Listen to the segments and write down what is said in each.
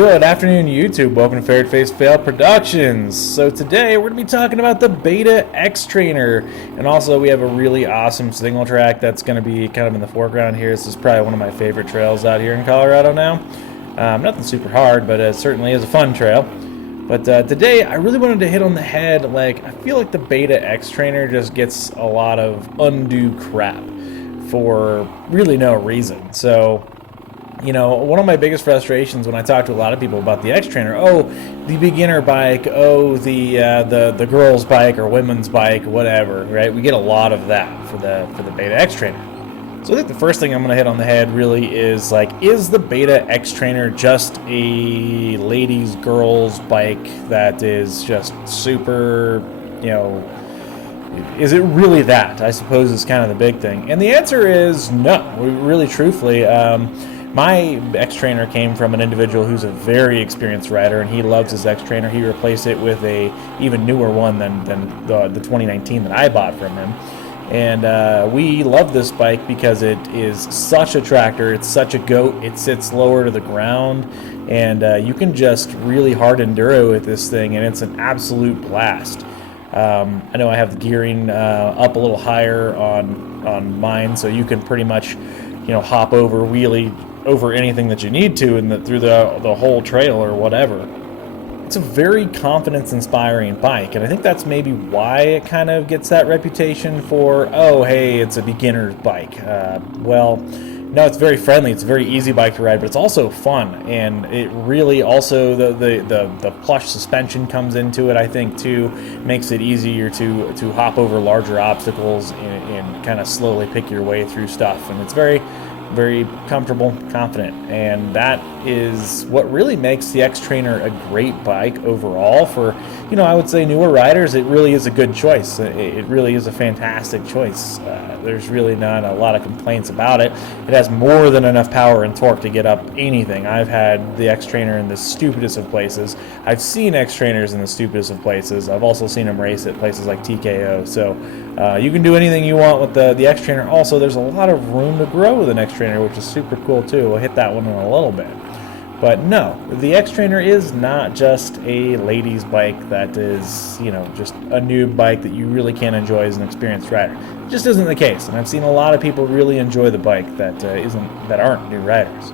Good afternoon, YouTube. Welcome to Fair Face Fail Productions. So today we're going to be talking about the Beta Xtrainer, and also we have a really awesome single track that's going to be kind of in the foreground here. This is probably one of my favorite trails out here in Colorado now. Nothing super hard, but it certainly is a fun trail. But today I really wanted to hit on the head. Like, I feel like the Beta Xtrainer just gets a lot of undue crap for really no reason. So, you know, one of my biggest frustrations when I talk to a lot of people about the Xtrainer, oh, the beginner bike, oh, the girls' bike or women's bike, whatever, right? We get a lot of that for the Beta Xtrainer. So I think the first thing I'm going to hit on the head really is, like, is the Beta Xtrainer just a ladies' girls' bike that is just super, you know, is it really that? I suppose is kind of the big thing. And the answer is no, really truthfully. My Xtrainer came from an individual who's a very experienced rider, and he loves his Xtrainer. He replaced it with a even newer one than the 2019 that I bought from him. And we love this bike because it is such a tractor. It's such a goat. It sits lower to the ground, and you can just really hard enduro with this thing, and it's an absolute blast. I know I have the gearing up a little higher on mine, so you can pretty much, you know, hop over, wheelie over anything that you need to through the whole trail or whatever. It's a very confidence-inspiring bike, and I think that's maybe why it kind of gets that reputation for, oh, hey, it's a beginner's bike. Well, no, it's very friendly. It's a very easy bike to ride, but it's also fun, and it really also the plush suspension comes into it. I think too makes it easier to hop over larger obstacles and kind of slowly pick your way through stuff, and it's very comfortable, confident, and that is what really makes the Xtrainer a great bike overall for, you know, I would say newer riders. It really is a good choice. It really is a fantastic choice. There's really not a lot of complaints about it. It has more than enough power and torque to get up anything. I've had the Xtrainer in the stupidest of places. I've seen Xtrainers in the stupidest of places. I've also seen them race at places like TKO. So you can do anything you want with the Xtrainer. Also, there's a lot of room to grow with an Xtrainer, which is super cool too. We'll hit that one in a little bit. But no, the Xtrainer is not just a ladies' bike that is, you know, just a new bike that you really can't enjoy as an experienced rider. It just isn't the case, and I've seen a lot of people really enjoy the bike that aren't new riders.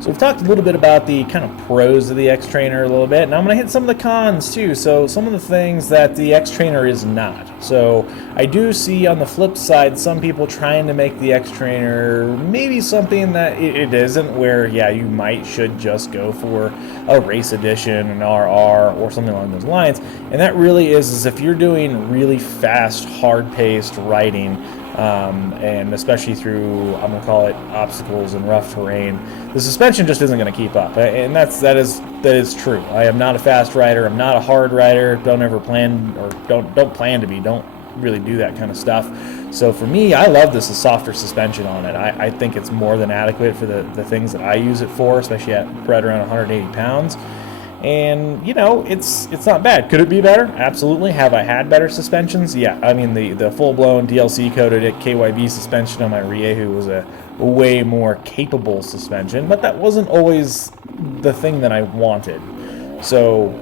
So we've talked a little bit about the kind of pros of the Xtrainer a little bit, and I'm going to hit some of the cons too. So some of the things that the Xtrainer is not. So I do see on the flip side some people trying to make the Xtrainer maybe something that it isn't, where, yeah, you should just go for a race edition, an RR, or something along those lines. And that really is if you're doing really fast, hard-paced riding, and especially through, I'm going to call it, obstacles and rough terrain, the suspension just isn't going to keep up. And that is true. I am not a fast rider. I'm not a hard rider. Don't ever plan, or don't plan to be. Don't really do that kind of stuff. So for me, I love this softer suspension on it. I think it's more than adequate for the things that I use it for, especially at right around 180 pounds. And, you know, it's not bad. Could it be better? Absolutely. Have I had better suspensions? Yeah. I mean, the full-blown DLC-coated KYB suspension on my Riehu was a way more capable suspension, but that wasn't always the thing that I wanted. So,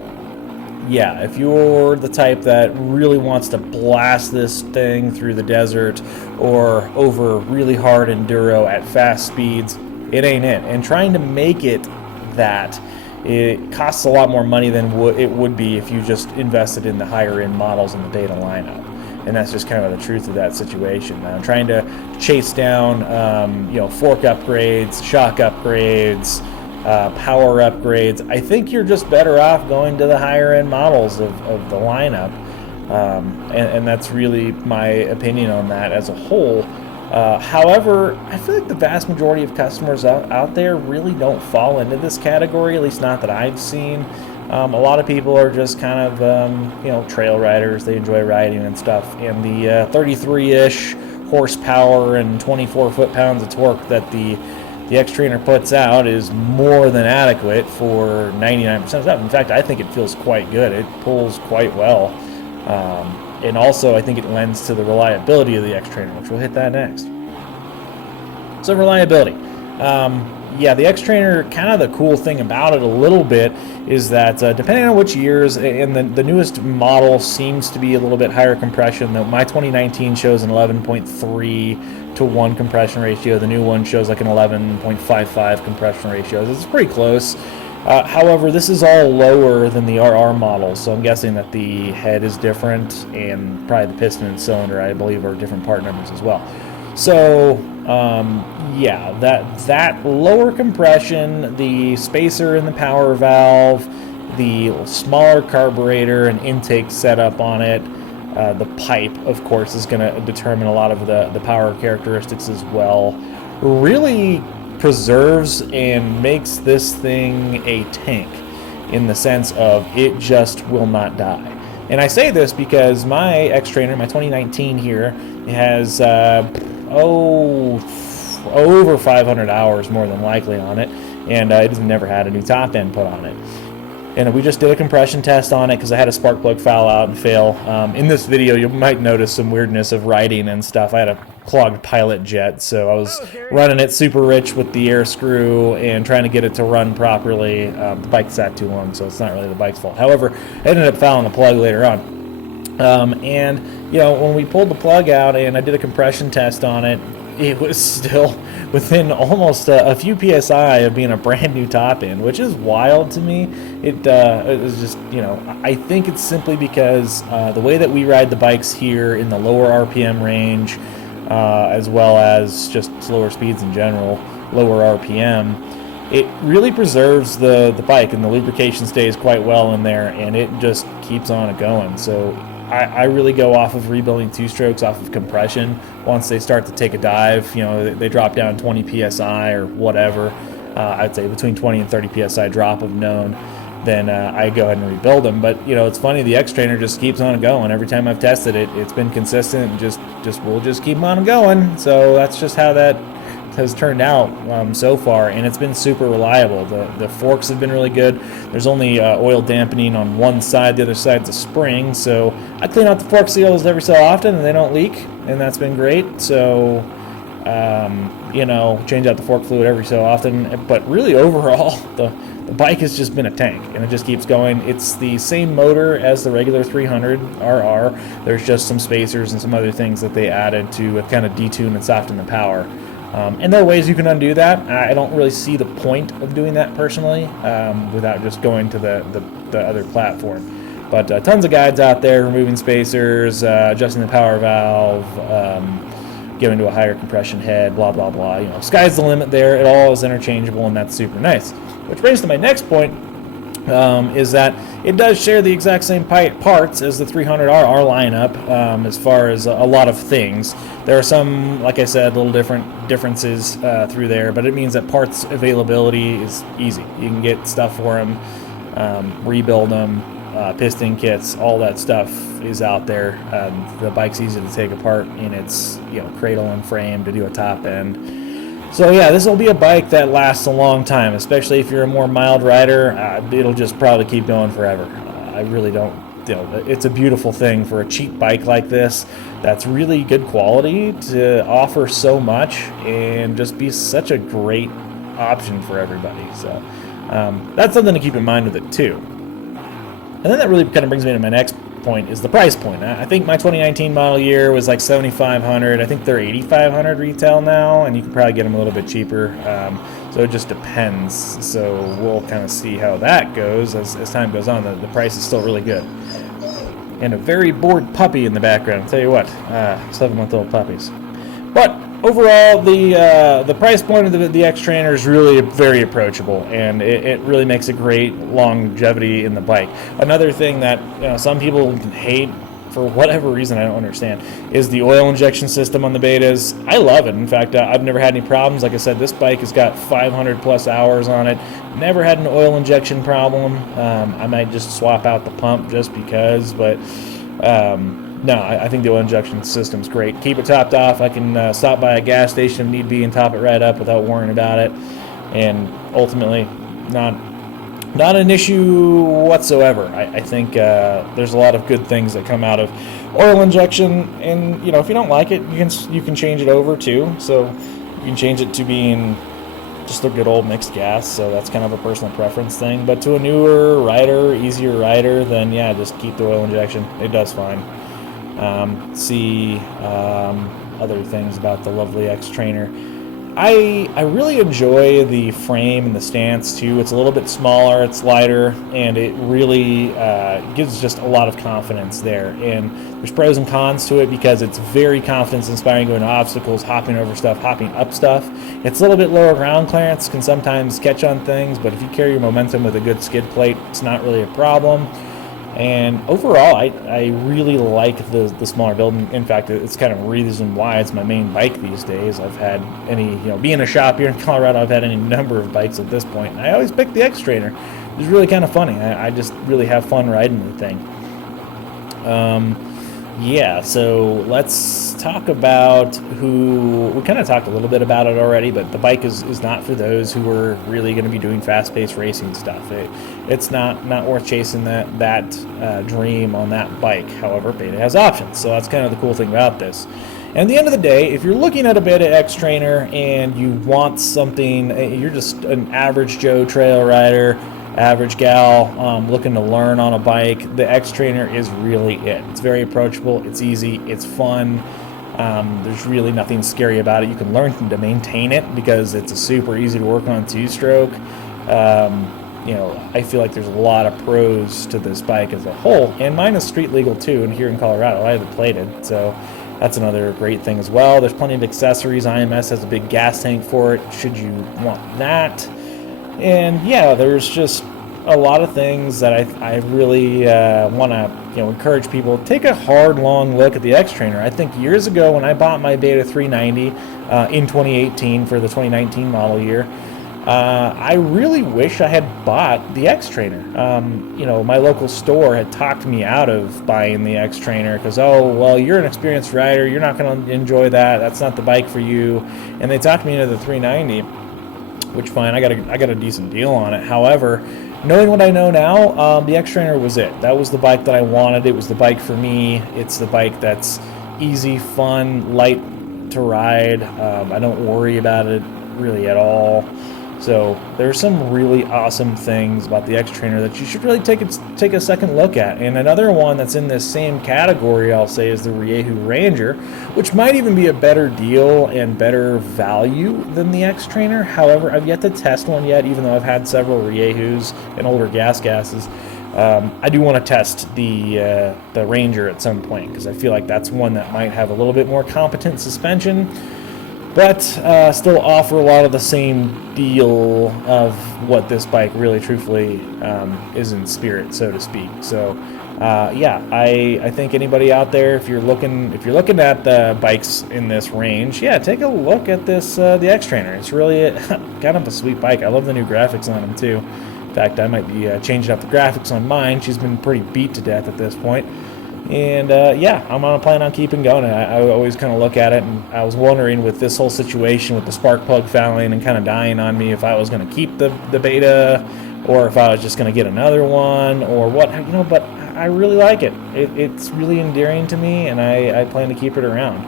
yeah, if you're the type that really wants to blast this thing through the desert or over really hard enduro at fast speeds, it ain't it. And trying to make it that, it costs a lot more money than it would be if you just invested in the higher end models in the Beta lineup. And that's just kind of the truth of that situation. Trying to chase down, you know, fork upgrades, shock upgrades, power upgrades. I think you're just better off going to the higher end models of the lineup. And that's really my opinion on that as a whole. However, I feel like the vast majority of customers out there really don't fall into this category, at least not that I've seen. A lot of people are just kind of, you know, trail riders. They enjoy riding and stuff. And the 33-ish horsepower and 24 foot-pounds of torque that the Xtrainer puts out is more than adequate for 99% of stuff. In fact, I think it feels quite good. It pulls quite well. And also, I think it lends to the reliability of the Xtrainer, which we'll hit that next. So reliability. yeah, the Xtrainer, kind of the cool thing about it a little bit is that depending on which years, and the newest model seems to be a little bit higher compression. My 2019 shows an 11.3 to 1 compression ratio. The new one shows like an 11.55 compression ratio. It's pretty close. However, this is all lower than the RR model, so I'm guessing that the head is different, and probably the piston and cylinder, I believe, are different part numbers as well. So, yeah, that lower compression, the spacer in the power valve, the smaller carburetor and intake setup on it, the pipe, of course, is going to determine a lot of the power characteristics as well. Really preserves and makes this thing a tank in the sense of it just will not die. And I say this because my Xtrainer, my 2019 here, has over 500 hours more than likely on it, and it has never had a new top end put on it. And we just did a compression test on it because I had a spark plug foul out and fail. In this video, you might notice some weirdness of writing and stuff. I had a clogged pilot jet, so I was running it super rich with the air screw and trying to get it to run properly. The bike sat too long, so it's not really the bike's fault. However, I ended up fouling the plug later on. And, you know, when we pulled the plug out and I did a compression test on it, it was still within almost a few PSI of being a brand new top end, which is wild to me. It was just, you know, I think it's simply because the way that we ride the bikes here in the lower RPM range, as well as just slower speeds in general, lower RPM, it really preserves the bike, and the lubrication stays quite well in there, and it just keeps on going. So I really go off of rebuilding two-strokes off of compression. Once they start to take a dive, you know, they drop down 20 PSI or whatever, I'd say between 20 and 30 PSI drop of known, then I go ahead and rebuild them. But, you know, it's funny, the Xtrainer just keeps on going. Every time I've tested it, it's been consistent and we'll just keep on going. So that's just how that has turned out so far, and it's been super reliable. The forks have been really good. There's only oil dampening on one side, the other side's a spring, so I clean out the fork seals every so often and they don't leak, and that's been great. So you know, change out the fork fluid every so often, but really overall the bike has just been a tank, and it just keeps going. It's the same motor as the regular 300 RR. There's just some spacers and some other things that they added to kind of detune and soften the power. And there are ways you can undo that. I don't really see the point of doing that personally, without just going to the other platform. But tons of guides out there, removing spacers, adjusting the power valve, getting to a higher compression head, blah, blah, blah. You know, sky's the limit there. It all is interchangeable, and that's super nice. Which brings to my next point, is that it does share the exact same parts as the 300RR lineup, as far as a lot of things. There are some, like I said, little differences through there, but it means that parts availability is easy. You can get stuff for them, rebuild them, piston kits, all that stuff is out there. The bike's easy to take apart in its, you know, cradle and frame to do a top end. So yeah, this will be a bike that lasts a long time, especially if you're a more mild rider. It'll just probably keep going forever. I really don't, you know, it's a beautiful thing for a cheap bike like this that's really good quality to offer so much and just be such a great option for everybody. So that's something to keep in mind with it too. And then that really kind of brings me to my next point, is the price point. I think my 2019 model year was like $7,500. I think they're $8,500 retail now, and you can probably get them a little bit cheaper. So it just depends. So we'll kind of see how that goes as time goes on. The price is still really good. And a very bored puppy in the background. I'll tell you what, 7-month-old puppies. But overall, the price point of the Xtrainer is really very approachable, and it really makes a great longevity in the bike. Another thing that, you know, some people hate for whatever reason, I don't understand, is the oil injection system on the Betas. I love it. In fact, I've never had any problems. Like I said, this bike has got 500 plus hours on it. Never had an oil injection problem. I might just swap out the pump just because, but no, I think the oil injection system's great. Keep it topped off. I can stop by a gas station if need be and top it right up without worrying about it. And ultimately, not an issue whatsoever. I think there's a lot of good things that come out of oil injection, and you know, if you don't like it, you can change it over too. So you can change it to being just a good old mixed gas, so that's kind of a personal preference thing. But to a newer rider, easier rider, then yeah, just keep the oil injection. It does fine. Other things about the lovely Xtrainer. I really enjoy the frame and the stance too. It's a little bit smaller, it's lighter, and it really gives just a lot of confidence there. And there's pros and cons to it because it's very confidence inspiring going to obstacles, hopping over stuff, hopping up stuff. It's a little bit lower ground clearance, can sometimes catch on things, but if you carry your momentum with a good skid plate, it's not really a problem. And overall, I really like the smaller build. In fact, it's kind of a reason why it's my main bike these days. I've had being a shop here in Colorado, I've had any number of bikes at this point. And I always pick the Xtrainer. It's really kind of funny. I just really have fun riding the thing. Yeah, so let's talk about we kind of talked a little bit about it already, but the bike is not for those who are really going to be doing fast-paced racing stuff. It's not worth chasing that dream on that bike. However, Beta has options, so that's kind of the cool thing about this. And at the end of the day, if you're looking at a Beta Xtrainer and you want something, you're just an average Joe trail rider, average gal looking to learn on a bike, the Xtrainer is really it. It's very approachable, it's easy, it's fun. There's really nothing scary about it. You can learn to maintain it because it's a super easy to work on two-stroke. I feel like there's a lot of pros to this bike as a whole, and mine is street legal too, and here in Colorado I have it plated, so that's another great thing as well. There's plenty of accessories. IMS has a big gas tank for it should you want that. And yeah, there's just a lot of things that I really want to encourage people. Take a hard, long look at the Xtrainer. I think years ago when I bought my Beta 390 in 2018 for the 2019 model year, I really wish I had bought the Xtrainer. My local store had talked me out of buying the Xtrainer because, oh, well, you're an experienced rider. You're not going to enjoy that. That's not the bike for you. And they talked me into the 390. Which fine, I got a decent deal on it. However, knowing what I know now, the Xtrainer was it. That was the bike that I wanted. It was the bike for me. It's the bike that's easy, fun, light to ride. I don't worry about it really at all. So there's some really awesome things about the Xtrainer that you should really take a second look at. And another one that's in this same category, I'll say, is the Riehu Ranger, which might even be a better deal and better value than the Xtrainer. However, I've yet to test one yet, even though I've had several Riehus and older gases. I do want to test the Ranger at some point because I feel like that's one that might have a little bit more competent suspension, but still offer a lot of the same deal of what this bike really truthfully is in spirit, so to speak. So yeah, I think anybody out there, if you're looking at the bikes in this range, yeah, take a look at this the Xtrainer. It's really kind of a sweet bike. I love the new graphics on them too. In fact, I might be changing up the graphics on mine. She's been pretty beat to death at this point. And yeah, I'm on a plan on keeping going. I always kind of look at it, and I was wondering with this whole situation with the spark plug fouling and kind of dying on me if I was going to keep the Beta or if I was just going to get another one or what, but I really like it. It's really endearing to me, and I plan to keep it around.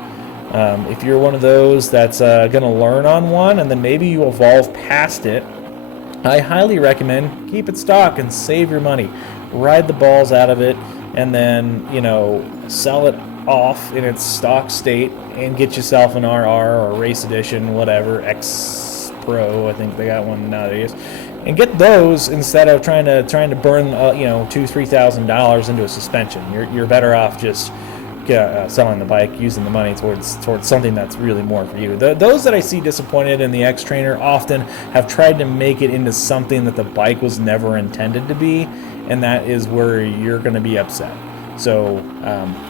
If you're one of those that's going to learn on one and then maybe you evolve past it, I highly recommend keep it stock and save your money. Ride the balls out of it, and then, sell it off in its stock state and get yourself an RR or Race Edition, whatever, X Pro, I think they got one nowadays, and get those instead of trying to burn, $2,000-$3,000 into a suspension. You're better off just selling the bike, using the money towards something that's really more for you. Those that I see disappointed in the Xtrainer often have tried to make it into something that the bike was never intended to be, and that is where you're going to be upset. So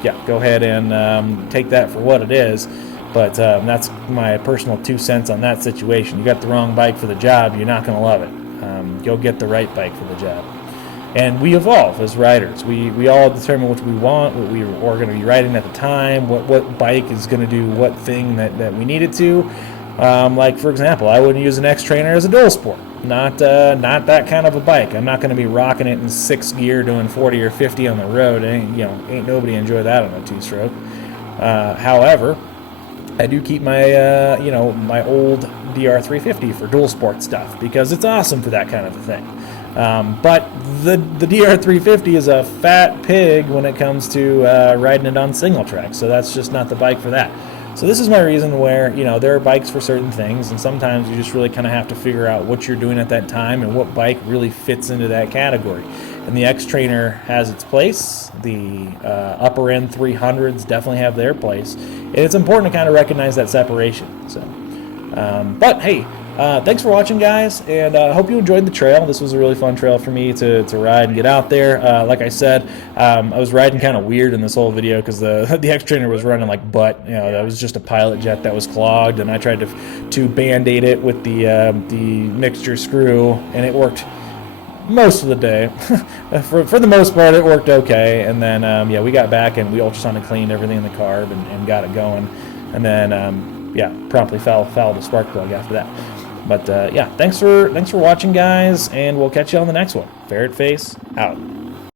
yeah, go ahead and take that for what it is, but that's my personal 2 cents on that situation. You got the wrong bike for the job, you're not going to love it. Go get the right bike for the job. And we evolve as riders. We all determine what we want, what we are going to be riding at the time, what bike is going to do what thing that we need it to. Like, for example, I wouldn't use an Xtrainer as a dual sport. Not that kind of a bike. I'm not going to be rocking it in 6th gear doing 40 or 50 on the road. Ain't nobody enjoy that on a two-stroke. However, I do keep my, you know, my old DR350 for dual sport stuff because it's awesome for that kind of a thing. But the DR350 is a fat pig when it comes to riding it on single track, so that's just not the bike for that. So this is my reason where, you know, there are bikes for certain things, and sometimes you just really kind of have to figure out what you're doing at that time and what bike really fits into that category. And the Xtrainer has its place. The upper end 300s definitely have their place. And it's important to kind of recognize that separation. So, but hey, thanks for watching, guys, and I hope you enjoyed the trail. This was a really fun trail for me to ride and get out there. Like I said, I was riding kind of weird in this whole video because the Xtrainer was running like butt. You know, that was just a pilot jet that was clogged, and I tried to band-aid it with the mixture screw, and it worked most of the day. for the most part, it worked okay. And then yeah, we got back and we ultrasonic cleaned everything in the carb and got it going. And then yeah, promptly fouled the spark plug after that. But yeah, thanks for watching, guys, and we'll catch you on the next one. Ferret Face out.